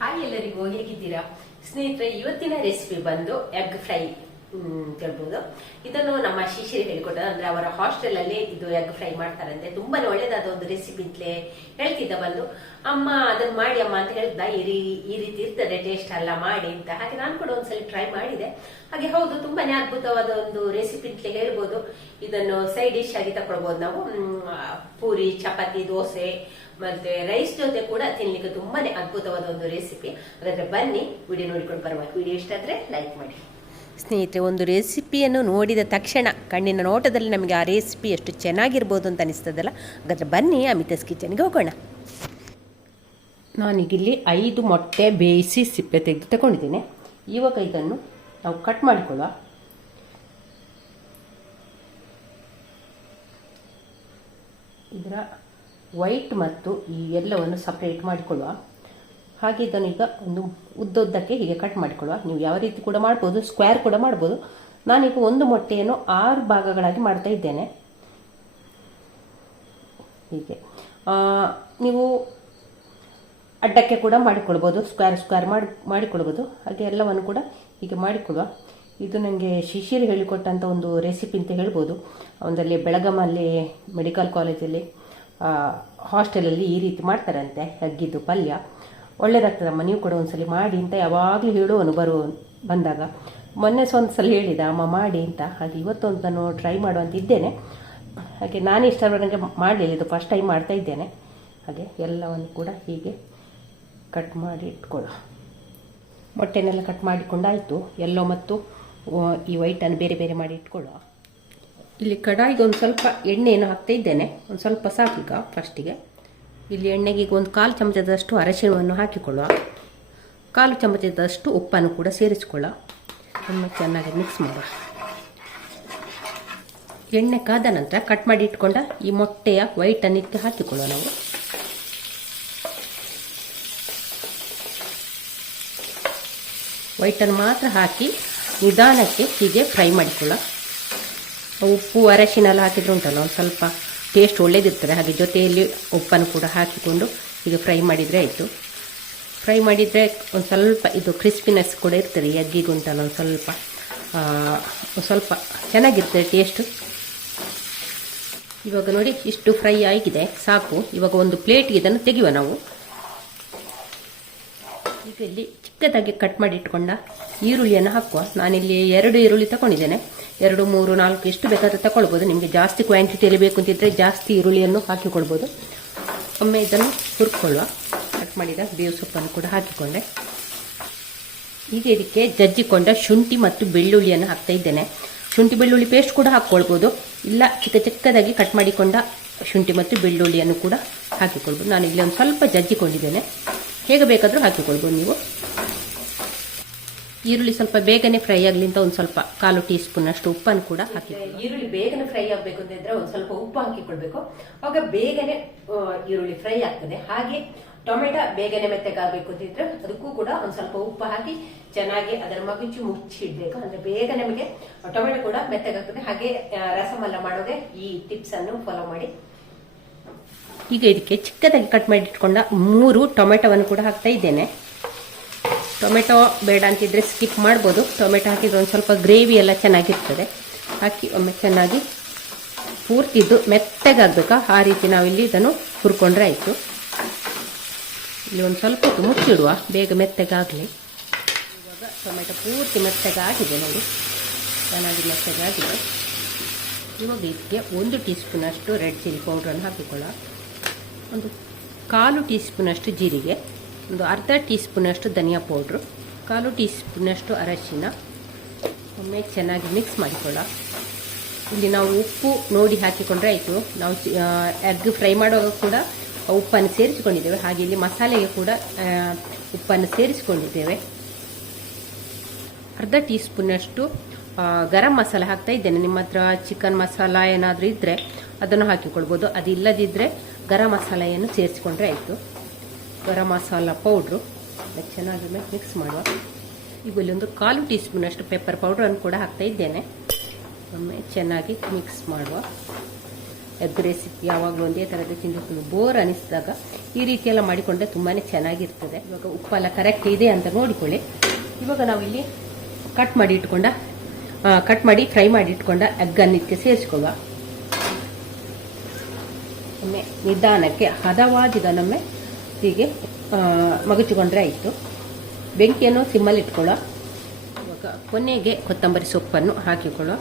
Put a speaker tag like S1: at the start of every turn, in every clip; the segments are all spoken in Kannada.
S1: ಹಾಯ್ ಎಲ್ಲರಿಗೂ ಹೇಗಿದ್ದೀರಾ? ಸ್ನೇಹಿತರೆ ಇವತ್ತಿನ ರೆಸಿಪಿ ಬಂದು ಎಗ್ ಫ್ರೈ ಅಂತ ಹೇಳ್ಬೋದು ಇದನ್ನು ನಮ್ಮ ಶಿಶಿರಿ ಹೇಳಿಕೊಟ್ಟ ಅಂದ್ರೆ ಅವರ ಹಾಸ್ಟೆಲ್ ಅಲ್ಲಿ ಇದು ಎಗ್ ಫ್ರೈ ಮಾಡ್ತಾರಂತೆ. ತುಂಬಾನೇ ಒಳ್ಳೇದಾದ ಒಂದು ರೆಸಿಪಿ ಅಂತಲೇ ಹೇಳ್ತಿದ್ದ ಬಂದು. ಅಮ್ಮ ಅದನ್ನ ಮಾಡಿ ಅಮ್ಮ ಅಂತ ಹೇಳ್ದ. ಈ ಈ ರೀತಿ ಇರ್ತದೆ ಟೇಸ್ಟ್ ಅಲ್ಲ, ಮಾಡಿ ಅಂತ. ಹಾಗೆ ನಾನು ಕೂಡ ಒಂದ್ಸಲ ಟ್ರೈ ಮಾಡಿದೆ. ಹಾಗೆ ಹೌದು, ತುಂಬಾನೇ ಅದ್ಭುತವಾದ ಒಂದು ರೆಸಿಪಿ ಅಂತಲೇ ಹೇಳ್ಬೋದು. ಇದನ್ನು ಸೈಡ್ ಡಿಶ್ ಆಗಿ ತಕೊಳ್ಬಹುದು ನಾವು. ಪೂರಿ, ಚಪಾತಿ, ದೋಸೆ, ಮತ್ತೆ ರೈಸ್ ಜೊತೆ ಕೂಡ ತಿನ್ಲಿಕ್ಕೆ ತುಂಬಾನೇ ಅದ್ಭುತವಾದ ಒಂದು ರೆಸಿಪಿ ಹಾಗಾದ್ರೆ ಬನ್ನಿ ವಿಡಿಯೋ ನೋಡಿಕೊಂಡು ಬರುವ. ವಿಡಿಯೋ ಇಷ್ಟ ಆದ್ರೆ ಲೈಕ್ ಮಾಡಿ. ಸ್ನೇಹಿತರೆ, ಒಂದು ರೆಸಿಪಿಯನ್ನು ನೋಡಿದ ತಕ್ಷಣ ಕಣ್ಣಿನ ನೋಟದಲ್ಲಿ ನಮಗೆ ಆ ರೆಸಿಪಿ ಎಷ್ಟು ಚೆನ್ನಾಗಿರ್ಬೋದು ಅಂತ ಅನಿಸ್ತದಲ್ಲ? ಹಾಗಾದರೆ ಬನ್ನಿ ಅಮಿತಾಸ್ ಕಿಚನ್ಗೆ ಹೋಗೋಣ. ನಾನೀಗಿಲ್ಲಿ ಐದು ಮೊಟ್ಟೆ ಬೇಯಿಸಿ ಸಿಪ್ಪೆ ತೆಗೆದು ತಗೊಂಡಿದ್ದೀನಿ. ಇವಾಗ ಇದನ್ನು ನಾವು ಕಟ್ ಮಾಡಿಕೊಳ್ಳುವ ಇದರ ವೈಟ್ ಮತ್ತು ಈ ಎಲ್ಲವನ್ನು ಸಪ್ರೇಟ್ ಮಾಡಿಕೊಳ್ಳುವ ಹಾಗೆ ಇದನ್ನು ಈಗ ಒಂದು ಉದ್ದುದ್ದಕ್ಕೆ ಹೀಗೆ ಕಟ್ ಮಾಡಿಕೊಳ್ಳುವ. ನೀವು ಯಾವ ರೀತಿ ಕೂಡ ಮಾಡ್ಬೋದು ಸ್ಕ್ವೇರ್ ಕೂಡ ಮಾಡ್ಬೋದು. ನಾನೀಗ ಒಂದು ಮೊಟ್ಟೆಯನ್ನು ಆರು ಭಾಗಗಳಾಗಿ ಮಾಡ್ತಾ ಇದ್ದೇನೆ. ಹೀಗೆ. ನೀವು ಅಡ್ಡಕ್ಕೆ ಕೂಡ ಮಾಡಿಕೊಳ್ಬೋದು ಸ್ಕ್ವೇರ್ ಸ್ಕ್ವೇರ್ ಮಾಡಿ, ಮಾಡಿಕೊಳ್ಬೋದು. ಹಾಗೆ ಎಲ್ಲವನ್ನು ಕೂಡ ಹೀಗೆ ಮಾಡಿಕೊಳ್ಳುವ. ಇದು ನನಗೆ ಶಿಶಿರ್ ಹೇಳಿಕೊಟ್ಟಂಥ ಒಂದು ರೆಸಿಪಿ ಅಂತ ಹೇಳ್ಬೋದು. ಒಂದಲ್ಲಿ ಬೆಳಗಾಮಲ್ಲಿ ಮೆಡಿಕಲ್ ಕಾಲೇಜಲ್ಲಿ ಹಾಸ್ಟೆಲಲ್ಲಿ ಈ ರೀತಿ ಮಾಡ್ತಾರಂತೆ ಅಗ್ಗಿದ್ದು ಪಲ್ಯ. ಒಳ್ಳೇದಾಗ್ತದಮ್ಮ ನೀವು ಕೂಡ ಒಂದ್ಸಲಿ ಮಾಡಿ ಅಂತ ಯಾವಾಗಲೂ ಹೇಳುವನು ಬರುವ ಬಂದಾಗ. ಮೊನ್ನೆ ಒಂದು ಸಲ ಹೇಳಿದ ಅಮ್ಮ, ಮಾಡಿ ಅಂತ. ಹಾಗೆ ಇವತ್ತೊಂದು ನಾನು ಟ್ರೈ ಮಾಡುವಂತ ಇದ್ದೇನೆ. ಹಾಗೆ ನಾನು ನನಗೆ ಮಾಡಲಿಲ್ಲ, ಇದು ಫಸ್ಟ್ ಟೈಮ್ ಮಾಡ್ತಾ ಇದ್ದೇನೆ. ಹಾಗೆ ಎಲ್ಲವನ್ನು ಕೂಡ ಹೀಗೆ ಕಟ್ ಮಾಡಿ ಇಟ್ಕೊಳ್ಳೋ ಮೊಟ್ಟೆನೆಲ್ಲ ಕಟ್ ಮಾಡಿಕೊಂಡಾಯಿತು. ಎಲ್ಲೋ ಮತ್ತು ಈ ವೈಟನ್ನು ಬೇರೆ ಬೇರೆ ಮಾಡಿ ಇಟ್ಕೊಳ್ಳೋ ಇಲ್ಲಿ ಕಡಾಯಿಗೆ ಒಂದು ಸ್ವಲ್ಪ ಎಣ್ಣೆಯನ್ನು ಹಾಕ್ತಾ ಇದ್ದೇನೆ. ಒಂದು ಸ್ವಲ್ಪ ಸಾಕು ಈಗ ಫಸ್ಟಿಗೆ ಇಲ್ಲಿ ಎಣ್ಣೆಗೆ ಈಗ ಒಂದು ಕಾಲು ಚಮಚದಷ್ಟು ಅರಶಿಣವನ್ನು ಹಾಕಿಕೊಳ್ಳುವ. ಕಾಲು ಚಮಚದಷ್ಟು ಉಪ್ಪನ್ನು ಕೂಡ ಸೇರಿಸಿಕೊಳ್ಳ ತುಂಬ ಚೆನ್ನಾಗಿ ಮಿಕ್ಸ್ ಮಾಡುವ. ಎಣ್ಣೆ ಕಾದ ನಂತರ ಕಟ್ ಮಾಡಿ ಇಟ್ಕೊಂಡ ಈ ಮೊಟ್ಟೆಯ ವೈಟನ್ನು ಇಟ್ಟು ಹಾಕಿಕೊಳ್ಳುವ ನಾವು. ವೈಟನ್ನು ಮಾತ್ರ ಹಾಕಿ ನಿಧಾನಕ್ಕೆ ಹೀಗೆ ಫ್ರೈ ಮಾಡಿಕೊಳ್ಳ ಉಪ್ಪು ಅರಶಿನ ಎಲ್ಲ ಹಾಕಿದ್ರೆ ಉಂಟಲ್ಲ, ಒಂದು ಸ್ವಲ್ಪ ಟೇಸ್ಟ್ ಒಳ್ಳೇದಿರ್ತದೆ. ಹಾಗೆ ಜೊತೆಯಲ್ಲಿ ಉಪ್ಪನ್ನು ಕೂಡ ಹಾಕಿಕೊಂಡು ಇದು ಫ್ರೈ ಮಾಡಿದರೆ ಆಯಿತು. ಫ್ರೈ ಮಾಡಿದರೆ ಒಂದು ಸ್ವಲ್ಪ ಇದು ಕ್ರಿಸ್ಪಿನೆಸ್ ಕೂಡ ಇರ್ತದೆ ಅಗ್ಗಿ ಉಂಟಲ್ಲ ಒಂದು ಸ್ವಲ್ಪ. ಸ್ವಲ್ಪ ಚೆನ್ನಾಗಿರ್ತದೆ ಟೇಸ್ಟು. ಇವಾಗ ನೋಡಿ ಇಷ್ಟು ಫ್ರೈ ಆಗಿದೆ, ಸಾಕು. ಇವಾಗ ಒಂದು ಪ್ಲೇಟ್ಗೆ ಇದನ್ನು ತೆಗೆಯುವ ನಾವು. ಈಗ ಇಲ್ಲಿ ಚಿಕ್ಕದಾಗಿ ಕಟ್ ಮಾಡಿ ಇಟ್ಕೊಂಡ ಈರುಳ್ಳಿಯನ್ನು ಹಾಕುವ. ನಾನಿಲ್ಲಿ ಎರಡು ಈರುಳ್ಳಿ ತಗೊಂಡಿದ್ದೇನೆ ಎರಡು, ಮೂರು, ನಾಲ್ಕು, ಎಷ್ಟು ಬೇಕಾದರೂ ತಗೊಳ್ಬೋದು ನಿಮಗೆ ಜಾಸ್ತಿ ಕ್ವಾಂಟಿಟಿಯಲ್ಲಿ ಬೇಕು ಅಂತಿದ್ರೆ ಜಾಸ್ತಿ ಈರುಳ್ಳಿಯನ್ನು ಹಾಕಿಕೊಳ್ಬೋದು. ಒಮ್ಮೆ ಇದನ್ನು ಹುರ್ಕೊಳ್ಳುವ. ಕಟ್ ಮಾಡಿದ ಬೇವು ಸೊಪ್ಪನ್ನು ಕೂಡ ಹಾಕಿಕೊಂಡೆ. ಈಗ ಇದಕ್ಕೆ ಜಜ್ಜಿಕೊಂಡ ಶುಂಠಿ ಮತ್ತು ಬೆಳ್ಳುಳ್ಳಿಯನ್ನು ಹಾಕ್ತಾ ಇದ್ದೇನೆ. ಶುಂಠಿ, ಬೆಳ್ಳುಳ್ಳಿ ಪೇಸ್ಟ್ ಕೂಡ ಹಾಕ್ಕೊಳ್ಬೋದು. ಇಲ್ಲ, ಚಿಕ್ಕ ಚಿಕ್ಕದಾಗಿ ಕಟ್ ಮಾಡಿಕೊಂಡ ಶುಂಠಿ ಮತ್ತು ಬೆಳ್ಳುಳ್ಳಿಯನ್ನು ಕೂಡ ಹಾಕಿಕೊಳ್ಬೋದು. ನಾನು ಇಲ್ಲಿ ಒಂದು ಸ್ವಲ್ಪ ಜಜ್ಜಿಕೊಂಡಿದ್ದೇನೆ. ಹೇಗೆ ಬೇಕಾದರೂ ಹಾಕಿಕೊಳ್ಬೋದು ನೀವು. ಈರುಳ್ಳಿ ಸ್ವಲ್ಪ ಬೇಗನೆ ಫ್ರೈ ಆಗಲಿ ಅಂತ ಒಂದು ಸ್ವಲ್ಪ ಕಾಲು ಟೀ ಸ್ಪೂನ್ ಅಷ್ಟು ಉಪ್ಪನ್ನು ಕೂಡ ಹಾಕಿ ಈರುಳ್ಳಿ ಬೇಗನೆ ಫ್ರೈ ಆಗಬೇಕು ಅಂತಿದ್ರೆ ಒಂದು ಸ್ವಲ್ಪ ಉಪ್ಪು ಹಾಕಿಕೊಳ್ಬೇಕು ಅವಾಗ ಬೇಗನೆ ಈರುಳ್ಳಿ ಫ್ರೈ ಆಗ್ತದೆ. ಹಾಗೆ ಟೊಮೆಟೊ ಬೇಗನೆ ಮೆತ್ತಗಾಗಬೇಕು ಅಂತಿದ್ರೆ ಅದಕ್ಕೂ ಕೂಡ ಒಂದು ಸ್ವಲ್ಪ ಉಪ್ಪು ಹಾಕಿ ಚೆನ್ನಾಗಿ ಅದರ ಮಗುಚಿ ಮುಚ್ಚಿ ಇಡಬೇಕು. ಅಂದ್ರೆ ಬೇಗ ನಮಗೆ ಟೊಮೆಟೊ ಕೂಡ ಮೆತ್ತಗಾಗ್ತದೆ. ಹಾಗೆ ರಸಮಲ್ಲ ಮಾಡೋದೇ ಈ ಟಿಪ್ಸ್ ಅನ್ನು ಫಾಲೋ ಮಾಡಿ. ಈಗ ಇದಕ್ಕೆ ಚಿಕ್ಕದಾಗಿ ಕಟ್ ಮಾಡಿ ಇಟ್ಕೊಂಡ ಮೂರು ಟೊಮೆಟೊವನ್ನು ಕೂಡ ಹಾಕ್ತಾ ಇದ್ದೇನೆ. ಟೊಮೆಟೊ ಬೇಡ ಅಂತಿದ್ರೆ ಸ್ಕಿಪ್ ಮಾಡ್ಬೋದು. ಟೊಮೆಟೊ ಹಾಕಿದ್ರೆ ಒಂದು ಸ್ವಲ್ಪ ಗ್ರೇವಿ ಎಲ್ಲ ಚೆನ್ನಾಗಿರ್ತದೆ. ಹಾಕಿ ಒಮ್ಮೆ ಚೆನ್ನಾಗಿ ಪೂರ್ತಿದ್ದು ಮೆತ್ತಗಾಗಬೇಕಾ? ಆ ರೀತಿ ನಾವಿಲ್ಲಿ ಇದನ್ನು ಹುರ್ಕೊಂಡ್ರೆ ಆಯಿತು. ಇಲ್ಲಿ ಒಂದು ಸ್ವಲ್ಪ ಹೊತ್ತು ಮುಚ್ಚಿಡುವ. ಬೇಗ ಮೆತ್ತಗಾಗಲಿ. ಇವಾಗ ಟೊಮೆಟೊ ಪೂರ್ತಿ ಮೆತ್ತಗಾಗಿದೆ ನೋಡಿ. ಚೆನ್ನಾಗಿ ಮೆತ್ತಗಾಗಿದೆ. ಇವಾಗ ಇದಕ್ಕೆ ಒಂದು ಟೀ ಸ್ಪೂನಷ್ಟು ರೆಡ್ ಚಿಲ್ಲಿ ಪೌಡ್ರನ್ನು ಹಾಕಿಕೊಳ್ಳ ಒಂದು ಕಾಲು ಟೀ ಸ್ಪೂನಷ್ಟು ಜೀರಿಗೆ, ಒಂದು ಅರ್ಧ ಟೀ ಸ್ಪೂನಷ್ಟು ಧನಿಯಾ ಪೌಡ್ರು, ಕಾಲು ಟೀ ಸ್ಪೂನಷ್ಟು ಅರಶಿನ. ಒಮ್ಮೆ ಚೆನ್ನಾಗಿ ಮಿಕ್ಸ್ ಮಾಡಿಕೊಳ್ಳ ಇಲ್ಲಿ ನಾವು ಉಪ್ಪು ನೋಡಿ ಹಾಕಿಕೊಂಡ್ರೆ ಆಯಿತು. ನಾವು ಎಗ್ ಫ್ರೈ ಮಾಡುವಾಗ ಕೂಡ ಉಪ್ಪನ್ನು ಸೇರಿಸಿಕೊಂಡಿದ್ದೇವೆ. ಹಾಗೆ ಇಲ್ಲಿ ಮಸಾಲೆಗೆ ಕೂಡ ಉಪ್ಪನ್ನು ಸೇರಿಸಿಕೊಂಡಿದ್ದೇವೆ. ಅರ್ಧ ಟೀ ಸ್ಪೂನಷ್ಟು ಗರಂ ಮಸಾಲ ಹಾಕ್ತಾ ಇದ್ದೇನೆ. ನಿಮ್ಮ ಹತ್ರ ಚಿಕನ್ ಮಸಾಲ ಏನಾದರೂ ಇದ್ದರೆ ಅದನ್ನು ಹಾಕಿಕೊಳ್ಬೋದು. ಅದು ಇಲ್ಲದಿದ್ದರೆ ಗರಂ ಮಸಾಲೆಯನ್ನು ಸೇರಿಸ್ಕೊಂಡ್ರೆ ಆಯಿತು. ಗರಂ ಮಸಾಲ ಪೌಡ್ರು. ಚೆನ್ನಾಗಿ ಮಿಕ್ಸ್ ಮಾಡುವ. ಈಗ ಇಲ್ಲೊಂದು ಕಾಲು ಟೀ ಸ್ಪೂನಷ್ಟು ಪೆಪ್ಪರ್ ಪೌಡ್ರನ್ನು ಕೂಡ ಹಾಕ್ತಾ ಇದ್ದೇನೆ. ಒಮ್ಮೆ ಚೆನ್ನಾಗಿ ಮಿಕ್ಸ್ ಮಾಡುವ. ಎಗ್ ರೆಸಿಪಿ ಯಾವಾಗಲೂ ಒಂದೇ ಥರದ ತಿಂದು ಬೋರ್ ಅನಿಸಿದಾಗ ಈ ರೀತಿಯೆಲ್ಲ ಮಾಡಿಕೊಂಡ್ರೆ ತುಂಬಾ ಚೆನ್ನಾಗಿರ್ತದೆ. ಇವಾಗ ಉಪ್ಪೆಲ್ಲ ಕರೆಕ್ಟ್ ಇದೆ ಅಂತ ನೋಡಿಕೊಳ್ಳಿ. ಇವಾಗ ನಾವಿಲ್ಲಿ ಕಟ್ ಮಾಡಿ ಇಟ್ಕೊಂಡ ಕಟ್ ಮಾಡಿ ಫ್ರೈ ಮಾಡಿ ಇಟ್ಕೊಂಡ ಎಗ್ಗನ್ನು ಸೇರಿಸ್ಕೊಳ್ಳುವ. ಒಮ್ಮೆ ನಿಧಾನಕ್ಕೆ ಹದವಾದಿದನೊಮ್ಮೆ ಹೀಗೆ ಮಗುಚಿಕೊಂಡ್ರೆ ಆಯಿತು. ಬೆಂಕಿಯನ್ನು ಸಿಮ್ಮಲ್ಲಿ ಇಟ್ಕೊಳ್ಳೋ ಇವಾಗ ಕೊನೆಗೆ ಕೊತ್ತಂಬರಿ ಸೊಪ್ಪನ್ನು ಹಾಕಿಕೊಳ್ಳೋ.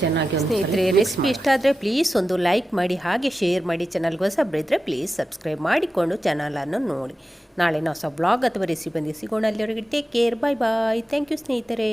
S1: ಚೆನ್ನಾಗಿ
S2: ಸ್ನೇಹಿತರೆ ರೆಸಿಪಿ ಇಷ್ಟ ಆದರೆ ಪ್ಲೀಸ್ ಒಂದು ಲೈಕ್ ಮಾಡಿ ಹಾಗೆ ಶೇರ್ ಮಾಡಿ ಚಾನಲ್ಗೆ ಹೊಸಬ್ರಿದ್ರೆ ಪ್ಲೀಸ್ ಸಬ್ಸ್ಕ್ರೈಬ್ ಮಾಡಿಕೊಂಡು ಚಾನಲನ್ನು ನೋಡಿ. ನಾಳೆ ನಾವು ಹೊಸ ಬ್ಲಾಗ್ ಅಥವಾ ರೆಸಿಪಿ ಬಂದು ಸಿಗೋಣ. ಅಲ್ಲಿವರೆಗೆ take care bye bye thank you ಸ್ನೇಹಿತರೆ.